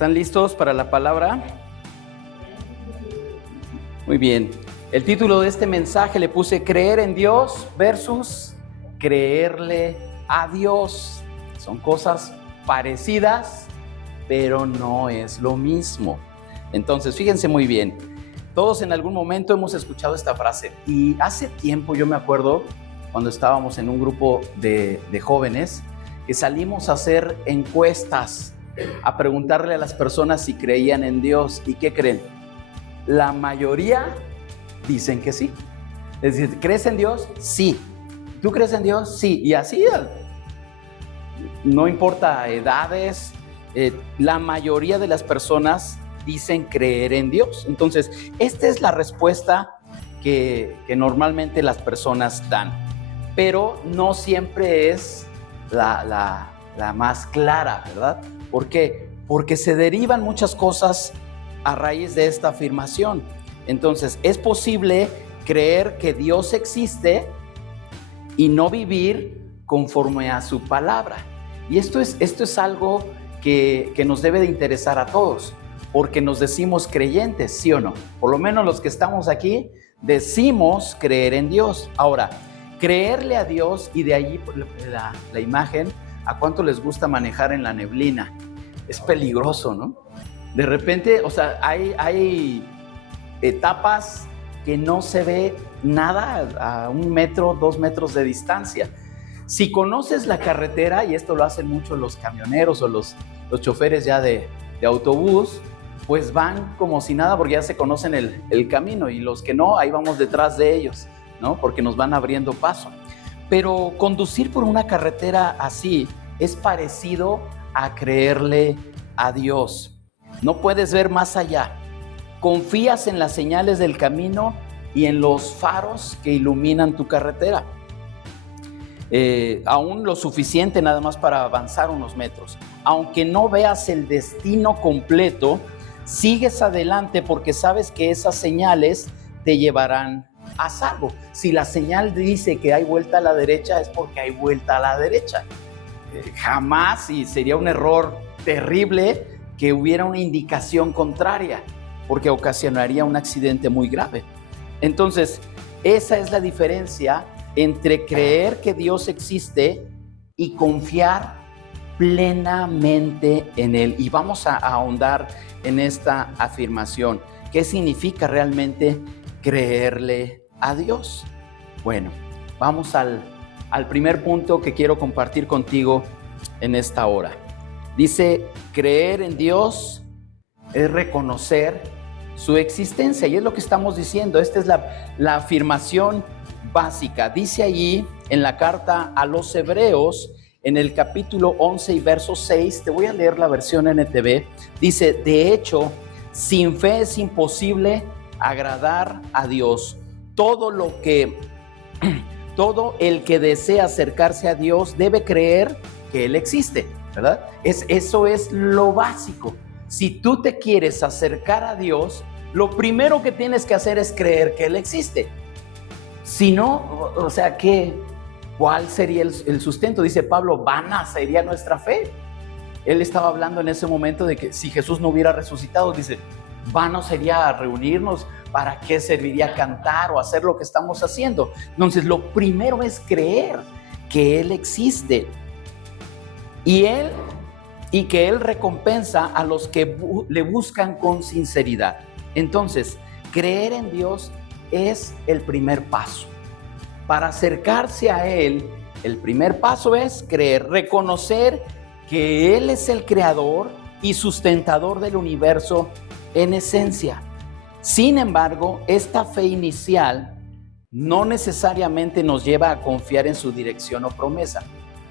¿Están listos para la palabra? Muy bien. El título de este mensaje le puse creer en Dios versus creerle a Dios. Son cosas parecidas, pero no es lo mismo. Entonces, fíjense muy bien. Todos en algún momento hemos escuchado esta frase. Y hace tiempo yo me acuerdo cuando estábamos en un grupo de jóvenes que salimos a hacer encuestas, a preguntarle a las personas si creían en Dios. ¿Y qué creen? La mayoría dicen que sí. Es decir, ¿crees en Dios? Sí. ¿Tú crees en Dios? Sí. Y así, no importa edades, la mayoría de las personas dicen creer en Dios. Entonces, esta es la respuesta que normalmente las personas dan. Pero no siempre es la más clara, ¿verdad? ¿Por qué? Porque se derivan muchas cosas a raíz de esta afirmación. Entonces, es posible creer que Dios existe y no vivir conforme a su palabra. Y esto es algo que nos debe de interesar a todos, porque nos decimos creyentes, ¿sí o no? Por lo menos los que estamos aquí decimos creer en Dios. Ahora, creerle a Dios, y de allí la imagen, ¿a cuánto les gusta manejar en la neblina? Es peligroso, ¿no? De repente, o sea, hay etapas que no se ve nada a 1 metro, 2 metros de distancia. Si conoces la carretera, y esto lo hacen mucho los camioneros o los choferes ya de autobús, pues van como si nada porque ya se conocen el camino, y los que no, ahí vamos detrás de ellos, ¿no? Porque nos van abriendo paso. Pero conducir por una carretera así es parecido a creerle a Dios. No puedes ver más allá. Confías en las señales del camino y en los faros que iluminan tu carretera. Aún lo suficiente nada más para avanzar unos metros. Aunque no veas el destino completo, sigues adelante porque sabes que esas señales te llevarán a salvo. Si la señal dice que hay vuelta a la derecha, es porque hay vuelta a la derecha. Jamás, y sería un error terrible, que hubiera una indicación contraria, porque ocasionaría un accidente muy grave. Entonces, esa es la diferencia entre creer que Dios existe y confiar plenamente en Él. Y vamos a ahondar en esta afirmación. ¿Qué significa realmente creerle a Dios? Bueno, vamos al primer punto que quiero compartir contigo en esta hora. Dice, creer en Dios es reconocer su existencia, y es lo que estamos diciendo. Esta es la afirmación básica. Dice allí en la carta a los Hebreos, en el capítulo 11 y verso 6, te voy a leer la versión NTV, dice, de hecho, sin fe es imposible agradar a Dios. Todo el que desea acercarse a Dios debe creer que Él existe, ¿verdad? Eso es lo básico. Si tú te quieres acercar a Dios, lo primero que tienes que hacer es creer que Él existe. Si no, o sea, ¿cuál sería el sustento? Dice Pablo, vana sería nuestra fe. Él estaba hablando en ese momento de que si Jesús no hubiera resucitado, dice, vano sería reunirnos, ¿para qué serviría cantar o hacer lo que estamos haciendo? Entonces, lo primero es creer que Él existe y que Él recompensa a los que le buscan con sinceridad. Entonces, creer en Dios es el primer paso. Para acercarse a Él, el primer paso es creer, reconocer que Él es el creador y sustentador del universo en esencia. Sin embargo, esta fe inicial no necesariamente nos lleva a confiar en su dirección o promesa.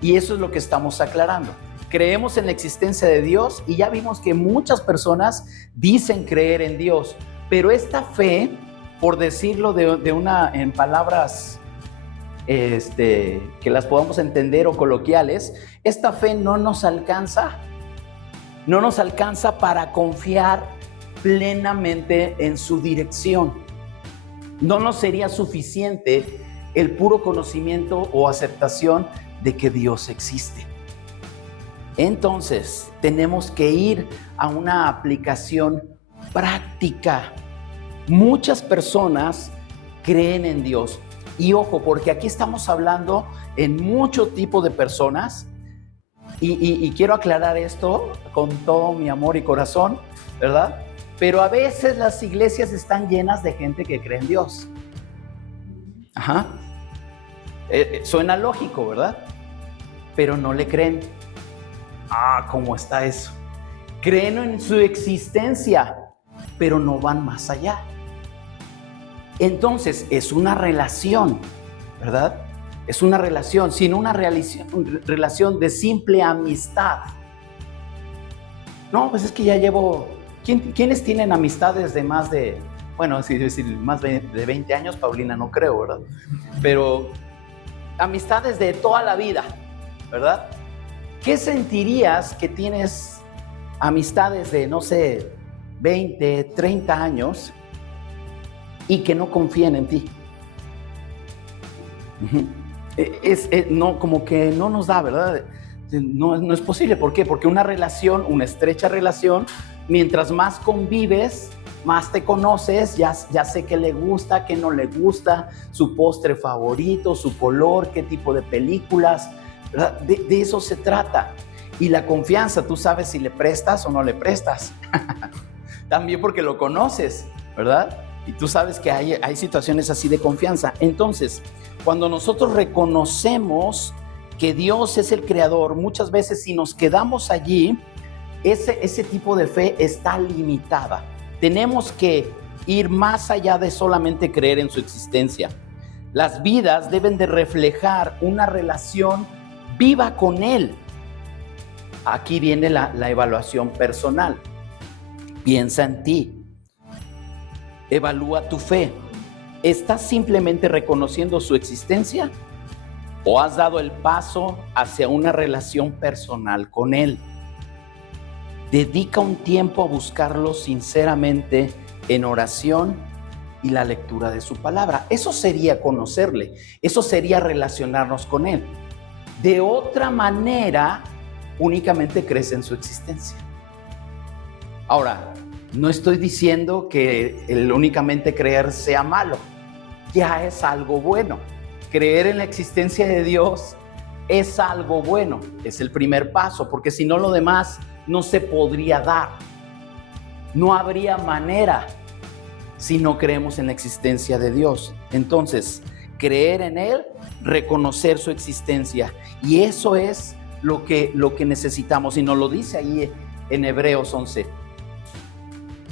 Y eso es lo que estamos aclarando. Creemos en la existencia de Dios y ya vimos que muchas personas dicen creer en Dios, pero esta fe, por decirlo en palabras que las podamos entender o coloquiales, esta fe no nos alcanza para confiar plenamente en su dirección. No nos sería suficiente el puro conocimiento o aceptación de que Dios existe. Entonces, tenemos que ir a una aplicación práctica. Muchas personas creen en Dios. Y ojo, porque aquí estamos hablando en mucho tipo de personas. Y quiero aclarar esto con todo mi amor y corazón, ¿verdad? Pero a veces las iglesias están llenas de gente que cree en Dios. Ajá. Suena lógico, ¿verdad? Pero no le creen. ¿Cómo está eso? Creen en su existencia, pero no van más allá. Entonces, es una relación, ¿verdad? Es una relación, sino una relación de simple amistad. No, pues es que ya llevo... ¿Quiénes tienen amistades de más de... Bueno, si decir más de 20 años, Paulina no creo, ¿verdad? Pero amistades de toda la vida, ¿verdad? ¿Qué sentirías que tienes amistades de, no sé, 20, 30 años y que no confían en ti? No, como que no nos da, ¿verdad? No es posible. ¿Por qué? Porque una relación, una estrecha relación, mientras más convives, más te conoces, ya sé qué le gusta, qué no le gusta, su postre favorito, su color, qué tipo de películas, ¿verdad? De eso se trata. Y la confianza, tú sabes si le prestas o no le prestas. También porque lo conoces, ¿verdad? Y tú sabes que hay situaciones así de confianza. Entonces, cuando nosotros reconocemos que Dios es el creador, muchas veces si nos quedamos allí, ese tipo de fe está limitada. Tenemos que ir más allá de solamente creer en su existencia. Las vidas deben de reflejar una relación viva con Él. Aquí viene la evaluación personal. Piensa en ti. Evalúa tu fe. ¿Estás simplemente reconociendo su existencia o has dado el paso hacia una relación personal con Él? Dedica un tiempo a buscarlo sinceramente en oración y la lectura de su palabra. Eso sería conocerle, eso sería relacionarnos con Él. De otra manera, únicamente crees en su existencia. Ahora, no estoy diciendo que el únicamente creer sea malo, ya es algo bueno. Creer en la existencia de Dios es algo bueno, es el primer paso, porque si no, lo demás no se podría dar. No habría manera si no creemos en la existencia de Dios. Entonces, creer en Él, reconocer su existencia, y eso es lo que necesitamos, y nos lo dice ahí en Hebreos 11,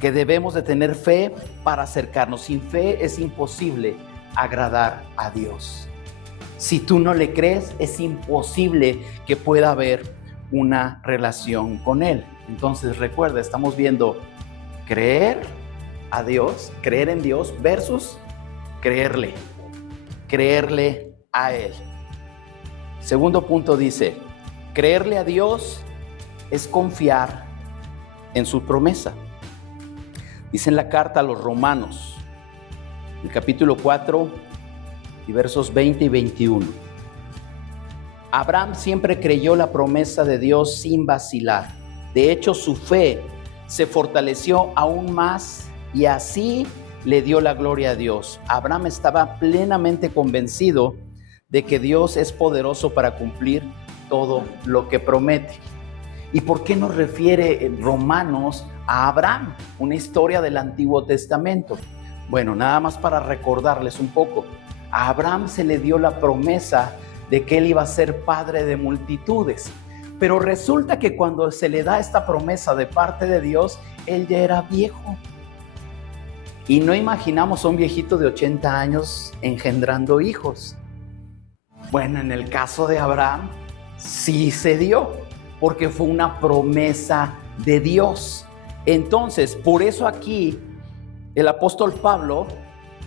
que debemos de tener fe para acercarnos. Sin fe es imposible agradar a Dios. Si tú no le crees, es imposible que pueda haber una relación con Él. Entonces recuerda, estamos viendo creer a Dios, creer en Dios versus creerle a Él. Segundo punto dice, creerle a Dios es confiar en su promesa. Dice en la carta a los Romanos, el capítulo 4 y versos 20 y 21. Abraham siempre creyó la promesa de Dios sin vacilar. De hecho, su fe se fortaleció aún más y así le dio la gloria a Dios. Abraham estaba plenamente convencido de que Dios es poderoso para cumplir todo lo que promete. ¿Y por qué nos refiere Romanos a Abraham? Una historia del Antiguo Testamento. Bueno, nada más para recordarles un poco. A Abraham se le dio la promesa de que él iba a ser padre de multitudes. Pero resulta que cuando se le da esta promesa de parte de Dios, él ya era viejo. Y no imaginamos a un viejito de 80 años engendrando hijos. Bueno, en el caso de Abraham, sí se dio, porque fue una promesa de Dios. Entonces, por eso aquí el apóstol Pablo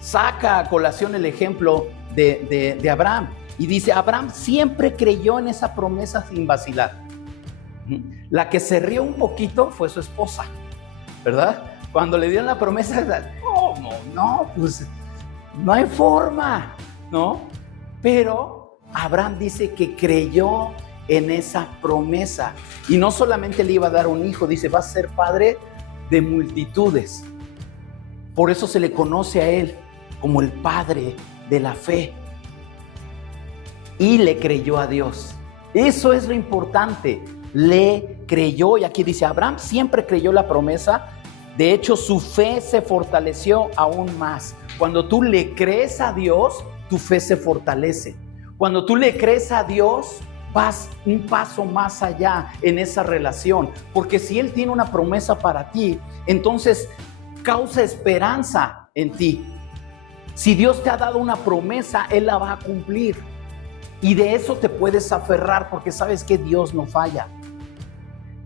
saca a colación el ejemplo de Abraham y dice, Abraham siempre creyó en esa promesa sin vacilar. La que se rió un poquito fue su esposa, ¿verdad? Cuando le dieron la promesa, ¿cómo? No, pues no hay forma, ¿no? Pero Abraham dice que creyó en esa promesa. Y no solamente le iba a dar un hijo, dice, va a ser padre de multitudes. Por eso se le conoce a él como el padre de la fe. Y le creyó a Dios. Eso es lo importante. Le creyó, y aquí dice, Abraham siempre creyó la promesa. De hecho, su fe se fortaleció aún más. Cuando tú le crees a Dios, tu fe se fortalece. Cuando tú le crees a Dios, vas un paso más allá en esa relación. Porque si Él tiene una promesa para ti, entonces causa esperanza en ti. Si Dios te ha dado una promesa, Él la va a cumplir. Y de eso te puedes aferrar, porque sabes que Dios no falla.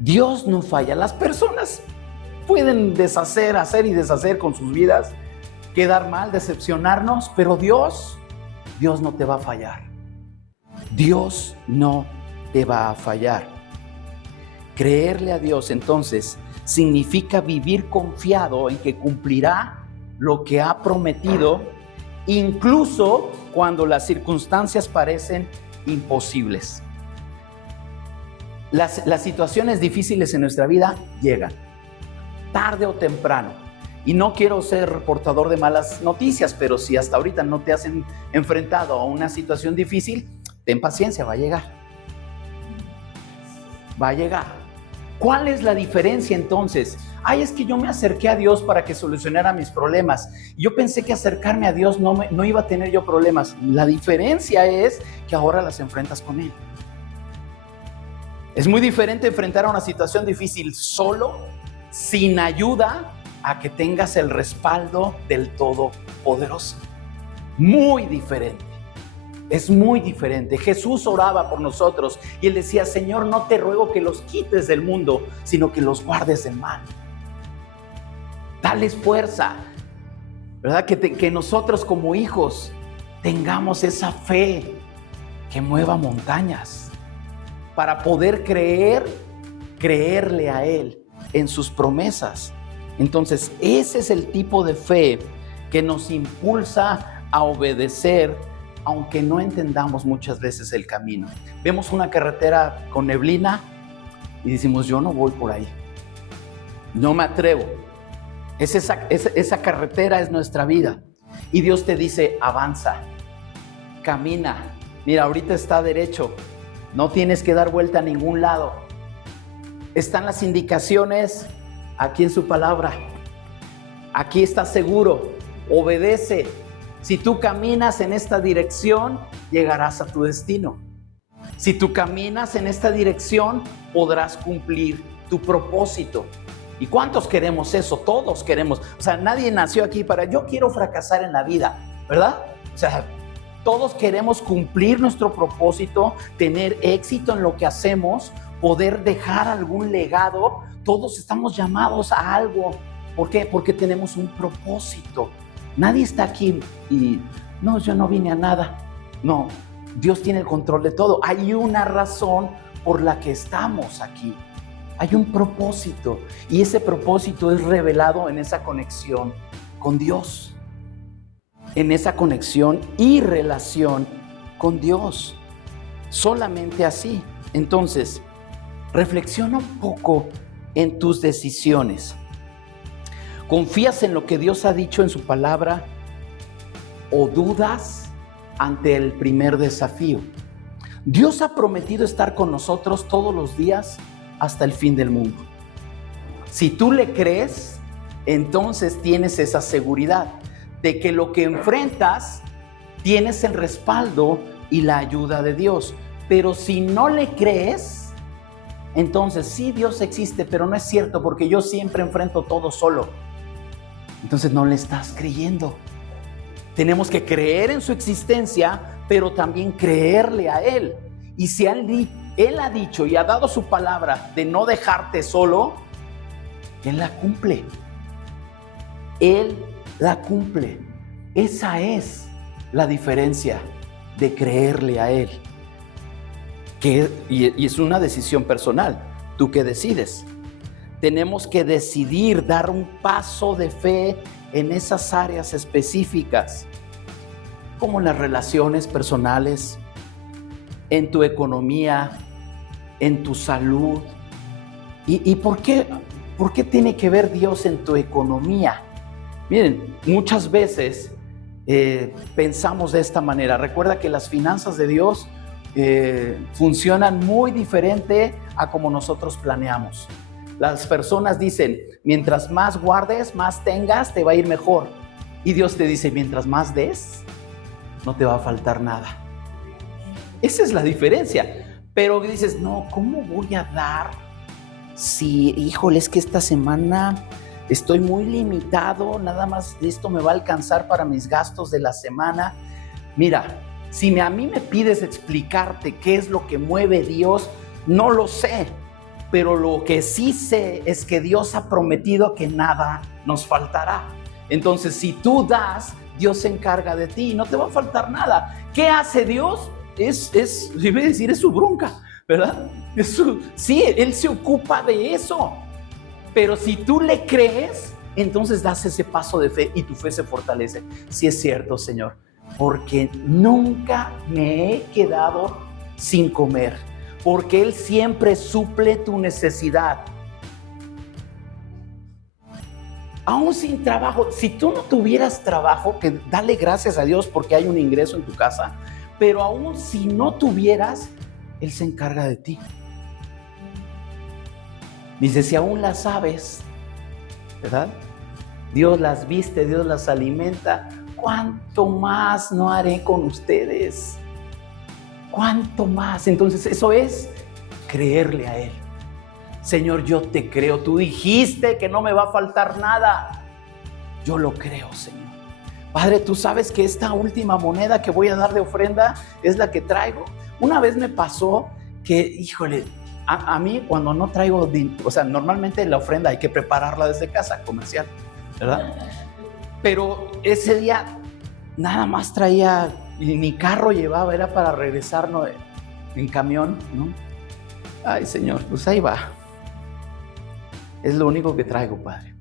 Dios no falla. Las personas pueden hacer y deshacer con sus vidas, quedar mal, decepcionarnos, pero Dios no te va a fallar. Dios no te va a fallar. Creerle a Dios, entonces, significa vivir confiado en que cumplirá lo que ha prometido, incluso cuando las circunstancias parecen imposibles. Las situaciones difíciles en nuestra vida llegan, tarde o temprano. Y no quiero ser portador de malas noticias, pero si hasta ahorita no te has enfrentado a una situación difícil, ten paciencia, va a llegar. Va a llegar. ¿Cuál es la diferencia entonces? Es que yo me acerqué a Dios para que solucionara mis problemas. Yo pensé que acercarme a Dios no iba a tener yo problemas. La diferencia es que ahora las enfrentas con Él. Es muy diferente enfrentar a una situación difícil solo, sin ayuda, a que tengas el respaldo del Todopoderoso. Muy diferente. Es muy diferente. Jesús oraba por nosotros y Él decía, Señor, no te ruego que los quites del mundo, sino que los guardes del mal. Dales fuerza, ¿verdad? Que nosotros como hijos tengamos esa fe que mueva montañas para poder creerle a Él en sus promesas. Entonces, ese es el tipo de fe que nos impulsa a obedecer, aunque no entendamos muchas veces el camino. Vemos una carretera con neblina y decimos, yo no voy por ahí. No me atrevo. Esa carretera es nuestra vida. Y Dios te dice, avanza, camina. Mira, ahorita está derecho. No tienes que dar vuelta a ningún lado. Están las indicaciones aquí en su palabra. Aquí estás seguro. Obedece. Si tú caminas en esta dirección, llegarás a tu destino. Si tú caminas en esta dirección, podrás cumplir tu propósito. ¿Y cuántos queremos eso? Todos queremos. O sea, nadie nació aquí para yo quiero fracasar en la vida, ¿verdad? O sea, todos queremos cumplir nuestro propósito, tener éxito en lo que hacemos, poder dejar algún legado. Todos estamos llamados a algo. ¿Por qué? Porque tenemos un propósito. Nadie está aquí y no, yo no vine a nada. No, Dios tiene el control de todo. Hay una razón por la que estamos aquí. Hay un propósito y ese propósito es revelado en esa conexión con Dios. En esa conexión y relación con Dios. Solamente así. Entonces, reflexiona un poco en tus decisiones. ¿Confías en lo que Dios ha dicho en su palabra o dudas ante el primer desafío? Dios ha prometido estar con nosotros todos los días hasta el fin del mundo. Si tú le crees, entonces tienes esa seguridad de que lo que enfrentas tienes el respaldo y la ayuda de Dios. Pero si no le crees, entonces sí, Dios existe, pero no es cierto porque yo siempre enfrento todo solo. Entonces no le estás creyendo. Tenemos que creer en su existencia, pero también creerle a Él. Y si Él ha dicho y ha dado su palabra de no dejarte solo, Él la cumple. Él la cumple. Esa es la diferencia de creerle a Él. Y es una decisión personal. ¿Tú qué decides? Tenemos que decidir dar un paso de fe en esas áreas específicas, como las relaciones personales, en tu economía, en tu salud. ¿Y por qué tiene que ver Dios en tu economía? Miren, muchas veces pensamos de esta manera. Recuerda que las finanzas de Dios funcionan muy diferente a como nosotros planeamos. Las personas dicen, mientras más guardes, más tengas, te va a ir mejor. Y Dios te dice, mientras más des, no te va a faltar nada. Esa es la diferencia. Pero dices, no, ¿cómo voy a dar? Si, híjole, es que esta semana estoy muy limitado, nada más esto me va a alcanzar para mis gastos de la semana. Mira, si a mí me pides explicarte qué es lo que mueve Dios, no lo sé, pero lo que sí sé es que Dios ha prometido que nada nos faltará. Entonces, si tú das, Dios se encarga de ti y no te va a faltar nada. ¿Qué hace Dios? Debe decir, es su bronca, ¿verdad? Sí, Él se ocupa de eso. Pero si tú le crees, entonces das ese paso de fe y tu fe se fortalece. Sí es cierto, Señor, porque nunca me he quedado sin comer, porque Él siempre suple tu necesidad. Aún sin trabajo, si tú no tuvieras trabajo, que dale gracias a Dios porque hay un ingreso en tu casa, pero aún si no tuvieras, Él se encarga de ti. Dice, si aún las aves, ¿verdad? Dios las viste, Dios las alimenta, ¿cuánto más no haré con ustedes? ¿Cuánto más? Entonces eso es creerle a Él. Señor, yo te creo, tú dijiste que no me va a faltar nada. Yo lo creo, Señor. Padre, tú sabes que esta última moneda que voy a dar de ofrenda es la que traigo. Una vez me pasó que, híjole, a mí cuando no traigo, o sea, normalmente la ofrenda hay que prepararla desde casa, comercial, ¿verdad? Pero ese día nada más traía, ni carro llevaba, era para regresarnos en camión, ¿no? Ay, Señor, pues ahí va. Es lo único que traigo, Padre.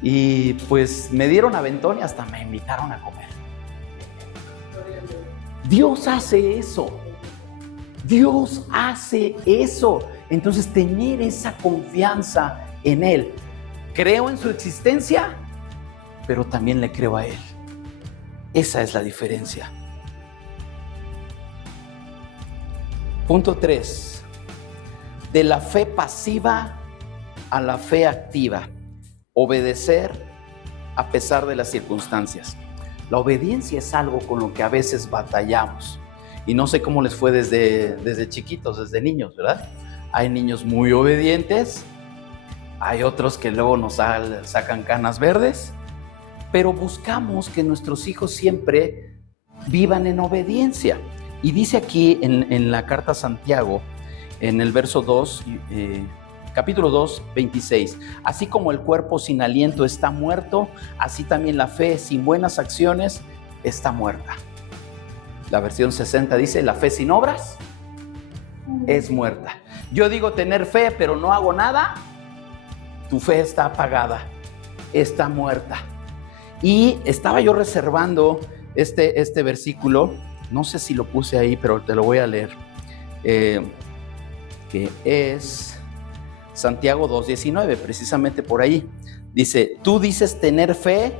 Y pues me dieron aventón y hasta me invitaron a comer. Dios hace eso. Dios hace eso. Entonces, tener esa confianza en Él. Creo en su existencia, pero también le creo a Él. Esa es la diferencia. Punto 3. De la fe pasiva a la fe activa. Obedecer a pesar de las circunstancias. La obediencia es algo con lo que a veces batallamos. Y no sé cómo les fue desde chiquitos, desde niños, ¿verdad? Hay niños muy obedientes, hay otros que luego nos sacan canas verdes, pero buscamos que nuestros hijos siempre vivan en obediencia. Y dice aquí en la carta a Santiago, en el verso 2, capítulo 2, 26, así como el cuerpo sin aliento está muerto, así también la fe sin buenas acciones está muerta. La versión 60 dice, la fe sin obras es muerta. Yo digo tener fe, pero no hago nada, tu fe está apagada, está muerta. Y estaba yo reservando este versículo, no sé si lo puse ahí, pero te lo voy a leer, que es Santiago 2:19, precisamente por ahí. Dice, tú dices tener fe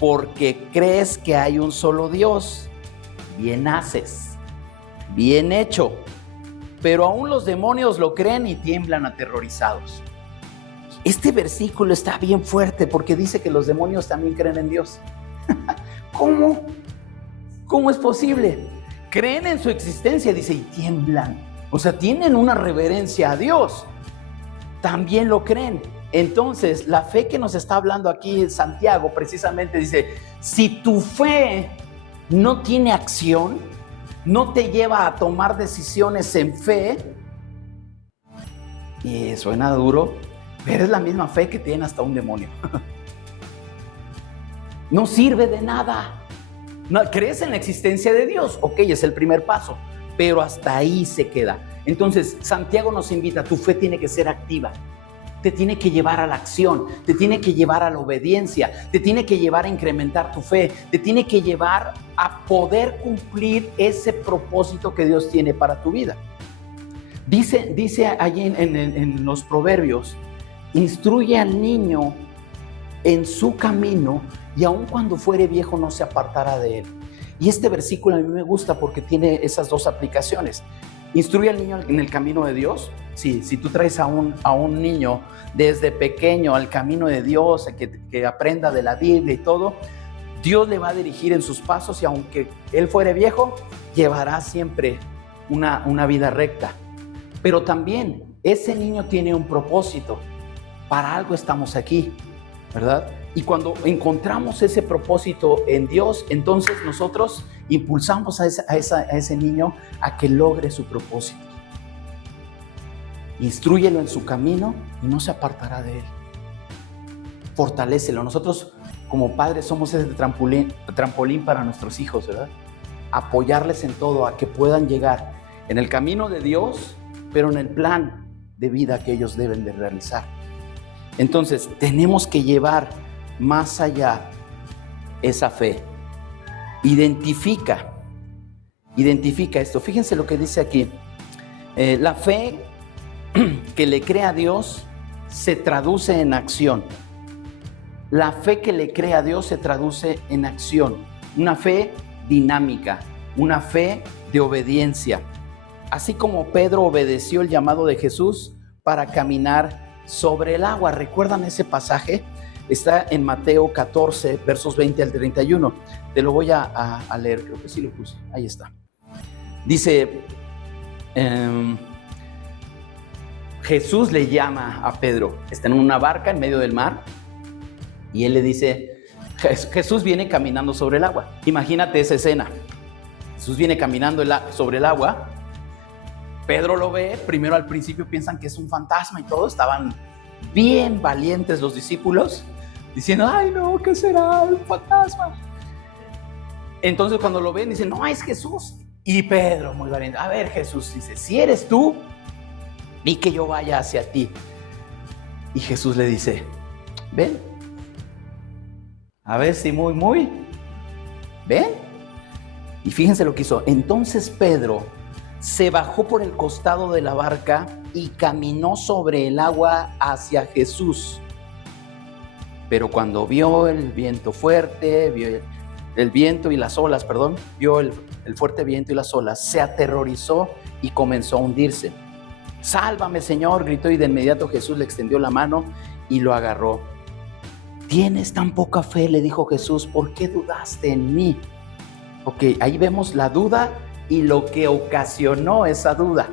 porque crees que hay un solo Dios. Bien haces, bien hecho, pero aún los demonios lo creen y tiemblan aterrorizados. Este versículo está bien fuerte porque dice que los demonios también creen en Dios. ¿Cómo? ¿Cómo es posible? Creen en su existencia, dice, y tiemblan. O sea, tienen una reverencia a Dios. También lo creen. Entonces, la fe que nos está hablando aquí en Santiago precisamente dice, si tu fe no tiene acción, no te lleva a tomar decisiones en fe, y suena duro, pero es la misma fe que tiene hasta un demonio. No sirve de nada. No, crees en la existencia de Dios, ok, es el primer paso, pero hasta ahí se queda. Entonces, Santiago nos invita, tu fe tiene que ser activa. Te tiene que llevar a la acción, te tiene que llevar a la obediencia, te tiene que llevar a incrementar tu fe, te tiene que llevar a poder cumplir ese propósito que Dios tiene para tu vida. Dice allí en los proverbios, instruye al niño en su camino y aun cuando fuere viejo no se apartará de él. Y este versículo a mí me gusta porque tiene esas dos aplicaciones. Instruye al niño en el camino de Dios. Sí, si tú traes a un niño desde pequeño al camino de Dios, que aprenda de la Biblia y todo, Dios le va a dirigir en sus pasos y aunque él fuere viejo, llevará siempre una vida recta. Pero también ese niño tiene un propósito. Para algo estamos aquí, ¿verdad? Y cuando encontramos ese propósito en Dios, entonces nosotros impulsamos a ese niño a que logre su propósito. Instrúyelo en su camino y no se apartará de él. Fortalécelo. Nosotros como padres somos ese trampolín para nuestros hijos, ¿verdad? Apoyarles en todo, a que puedan llegar en el camino de Dios, pero en el plan de vida que ellos deben de realizar. Entonces, tenemos que llevar más allá esa fe. Identifica esto. Fíjense lo que dice aquí. La fe que le cree a Dios se traduce en acción. La fe que le cree a Dios se traduce en acción. Una fe dinámica, una fe de obediencia. Así como Pedro obedeció el llamado de Jesús para caminar sobre el agua. ¿Recuerdan ese pasaje? Está en Mateo 14, versos 20 al 31. Te lo voy a leer, creo que sí lo puse. Ahí está. Dice, Jesús le llama a Pedro. Está en una barca en medio del mar y él le dice, Jesús viene caminando sobre el agua. Imagínate esa escena. Jesús viene caminando sobre el agua. Pedro lo ve, primero al principio piensan que es un fantasma y todo, estaban bien valientes los discípulos, diciendo, ay no, ¿qué será? Un fantasma. Entonces cuando lo ven dicen, no, es Jesús. Y Pedro, muy valiente, a ver Jesús, dice, si eres tú, di que yo vaya hacia ti. Y Jesús le dice, ven. A ver si ven. Y fíjense lo que hizo. Entonces Pedro se bajó por el costado de la barca y caminó sobre el agua hacia Jesús. Pero cuando vio el viento fuerte, vio el viento y las olas, vio el fuerte viento y las olas, se aterrorizó y comenzó a hundirse. Sálvame, Señor, gritó, y de inmediato Jesús le extendió la mano y lo agarró. ¿Tienes tan poca fe?, le dijo Jesús, ¿por qué dudaste en mí? Ok, ahí vemos la duda y lo que ocasionó esa duda.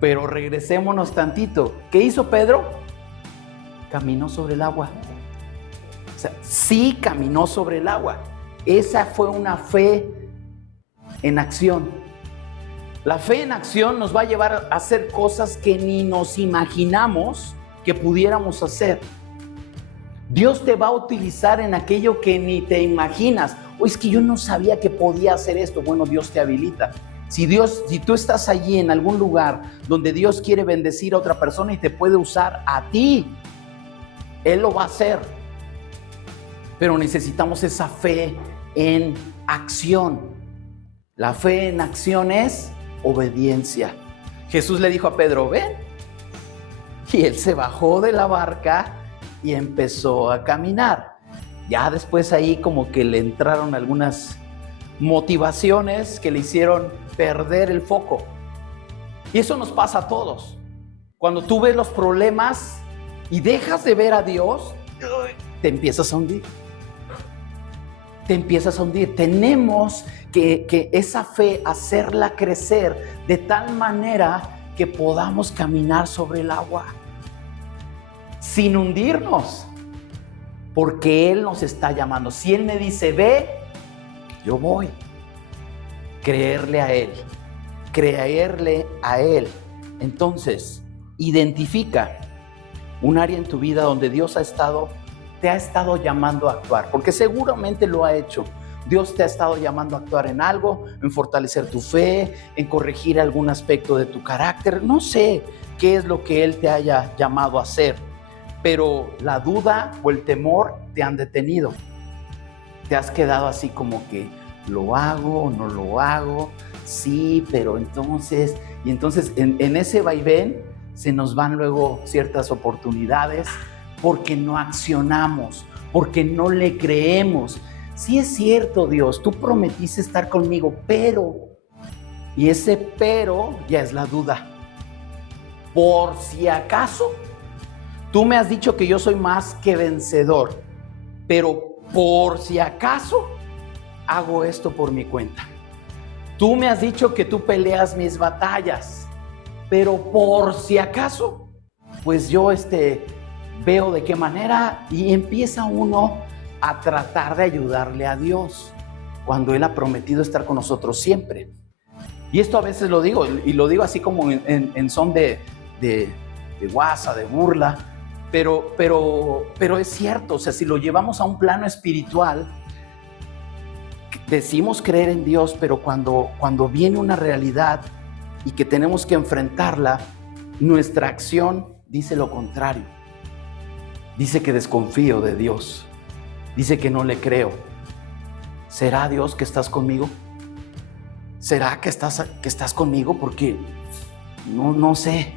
Pero regresémonos tantito. ¿Qué hizo Pedro? Caminó sobre el agua. O sea, sí caminó sobre el agua. Esa fue una fe en acción. La fe en acción nos va a llevar a hacer cosas que ni nos imaginamos que pudiéramos hacer. Dios te va a utilizar en aquello que ni te imaginas. O es que yo no sabía que podía hacer esto. Bueno, Dios te habilita. Si tú estás allí en algún lugar donde Dios quiere bendecir a otra persona y te puede usar a ti, Él lo va a hacer. Pero necesitamos esa fe en acción. La fe en acción es obediencia. Jesús le dijo a Pedro, ven. Y él se bajó de la barca y empezó a caminar. Ya después ahí como que le entraron algunas motivaciones que le hicieron perder el foco. Y eso nos pasa a todos. Cuando tú ves los problemas y dejas de ver a Dios, te empiezas a hundir. Tenemos que esa fe hacerla crecer de tal manera que podamos caminar sobre el agua sin hundirnos, porque Él nos está llamando. Si Él me dice ve, yo voy. Creerle a Él. Entonces, identifica un área en tu vida donde Dios te ha estado llamando a actuar, porque seguramente lo ha hecho. Dios te ha estado llamando a actuar en algo, en fortalecer tu fe, en corregir algún aspecto de tu carácter. No sé qué es lo que Él te haya llamado a hacer, pero la duda o el temor te han detenido. Te has quedado así como que, ¿lo hago o no lo hago? sí, pero entonces, y entonces en ese vaivén se nos van luego ciertas oportunidades porque no accionamos, porque no le creemos. Sí es cierto, Dios, tú prometiste estar conmigo, pero, y ese pero ya es la duda. Por si acaso, tú me has dicho que yo soy más que vencedor, pero por si acaso hago esto por mi cuenta. Tú me has dicho que tú peleas mis batallas, pero por si acaso, pues yo veo de qué manera, y empieza uno a tratar de ayudarle a Dios cuando Él ha prometido estar con nosotros siempre. Y esto a veces lo digo, y lo digo así como en son de guasa, de burla, pero es cierto. O sea, si lo llevamos a un plano espiritual, decimos creer en Dios, pero cuando viene una realidad y que tenemos que enfrentarla, nuestra acción dice lo contrario. Dice que desconfío de Dios. Dice que no le creo. ¿Será, Dios, que estás conmigo? ¿Será que estás conmigo? Porque no sé.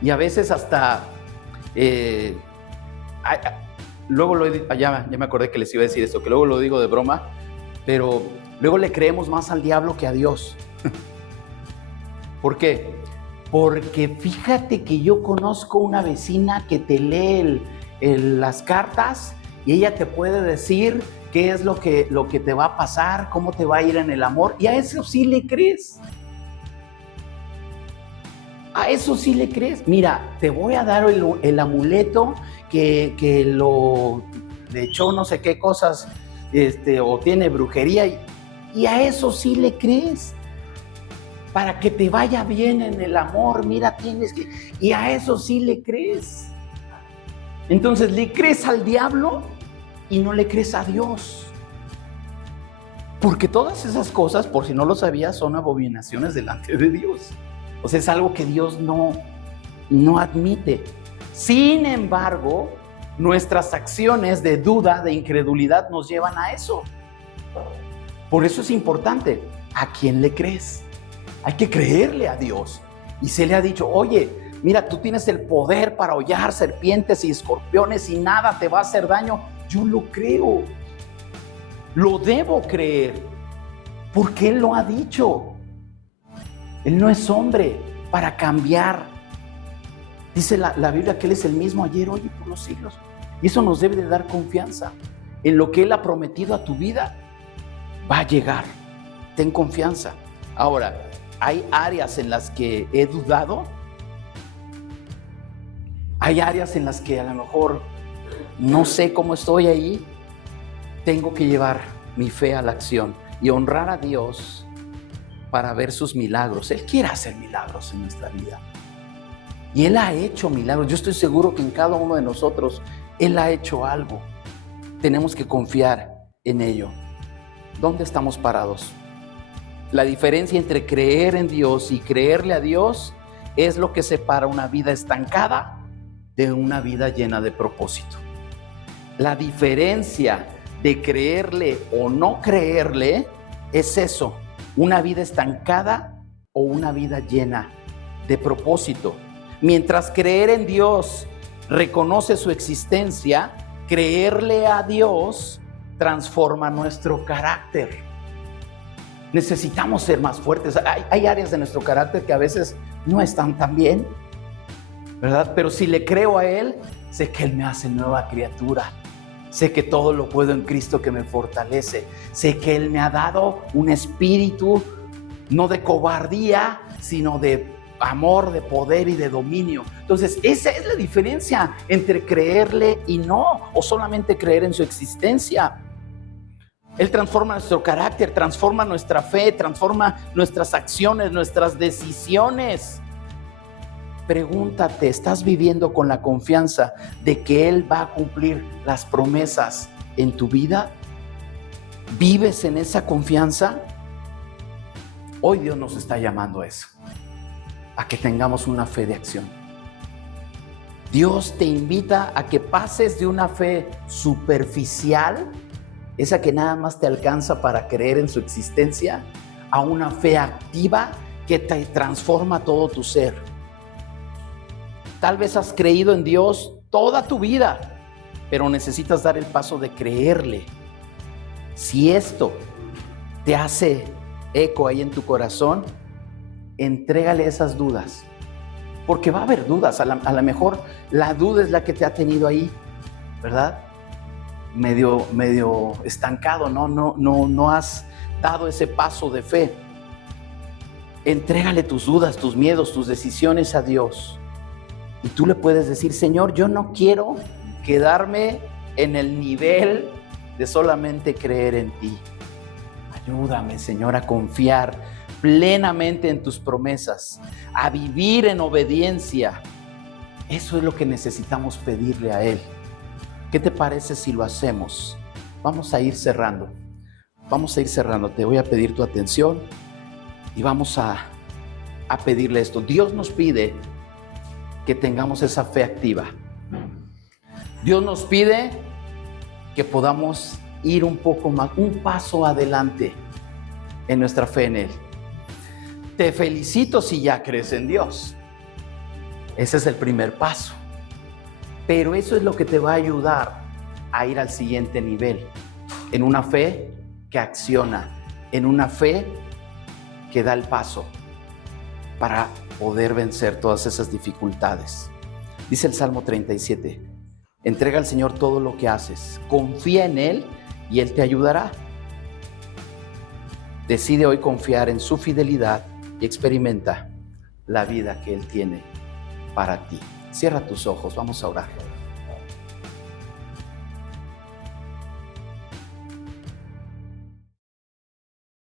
Y a veces hasta luego ya me acordé que les iba a decir esto, que luego lo digo de broma, pero luego le creemos más al diablo que a Dios. ¿Por qué? Porque fíjate que yo conozco una vecina que te lee las cartas y ella te puede decir qué es lo que te va a pasar, cómo te va a ir en el amor, y a eso sí le crees. A eso sí le crees. Mira, te voy a dar el amuleto que le echó no sé qué cosas, o tiene brujería, y a eso sí le crees. Para que te vaya bien en el amor, mira, y a eso sí le crees. Entonces le crees al diablo y no le crees a Dios. Porque todas esas cosas, por si no lo sabías, son abominaciones delante de Dios. O sea, es algo que Dios no admite. Sin embargo, nuestras acciones de duda, de incredulidad, nos llevan a eso. Por eso es importante, ¿a quién le crees? Hay que creerle a Dios. Y se le ha dicho, oye, mira, tú tienes el poder para hollar serpientes y escorpiones y nada te va a hacer daño. Yo lo creo. Lo debo creer. Porque Él lo ha dicho. Él no es hombre para cambiar. Dice la Biblia que Él es el mismo ayer, hoy y por los siglos. Y eso nos debe de dar confianza. En lo que Él ha prometido a tu vida, va a llegar. Ten confianza. Ahora, hay áreas en las que he dudado. Hay áreas en las que a lo mejor no sé cómo estoy ahí. Tengo que llevar mi fe a la acción y honrar a Dios para ver sus milagros. Él quiere hacer milagros en nuestra vida. Y Él ha hecho milagros. Yo estoy seguro que en cada uno de nosotros Él ha hecho algo. Tenemos que confiar en ello. ¿Dónde estamos parados? La diferencia entre creer en Dios y creerle a Dios es lo que separa una vida estancada de una vida llena de propósito. La diferencia de creerle o no creerle es eso, una vida estancada o una vida llena de propósito. Mientras creer en Dios reconoce su existencia, creerle a Dios transforma nuestro carácter. Necesitamos ser más fuertes. Hay áreas de nuestro carácter que a veces no están tan bien, ¿verdad? Pero si le creo a Él, sé que Él me hace nueva criatura. Sé que todo lo puedo en Cristo que me fortalece. Sé que Él me ha dado un espíritu, no de cobardía, sino de amor, de poder y de dominio. Entonces, esa es la diferencia entre creerle y no, o solamente creer en su existencia. Él transforma nuestro carácter, transforma nuestra fe, transforma nuestras acciones, nuestras decisiones. Pregúntate, ¿estás viviendo con la confianza de que Él va a cumplir las promesas en tu vida? ¿Vives en esa confianza? Hoy Dios nos está llamando a eso, a que tengamos una fe de acción. Dios te invita a que pases de una fe superficial, esa que nada más te alcanza para creer en su existencia, a una fe activa que te transforma todo tu ser. Tal vez has creído en Dios toda tu vida, pero necesitas dar el paso de creerle. Si esto te hace eco ahí en tu corazón, entrégale esas dudas, porque va a haber dudas. A lo mejor la duda es la que te ha tenido ahí, ¿verdad? Medio estancado, no has dado ese paso de fe. Entrégale tus dudas, tus miedos, tus decisiones a Dios. Y tú le puedes decir: Señor, yo no quiero quedarme en el nivel de solamente creer en ti. Ayúdame, Señor, a confiar plenamente en tus promesas, a vivir en obediencia. Eso es lo que necesitamos pedirle a Él. ¿Qué te parece si lo hacemos? Vamos a ir cerrando. Te voy a pedir tu atención y vamos a pedirle esto. Dios nos pide que tengamos esa fe activa. Dios nos pide que podamos ir un poco más, un paso adelante en nuestra fe en Él. Te felicito si ya crees en Dios. Ese es el primer paso. Pero eso es lo que te va a ayudar a ir al siguiente nivel, en una fe que acciona, en una fe que da el paso para poder vencer todas esas dificultades. Dice el Salmo 37, entrega al Señor todo lo que haces, confía en Él y Él te ayudará. Decide hoy confiar en su fidelidad y experimenta la vida que Él tiene para ti. Cierra tus ojos, vamos a orar.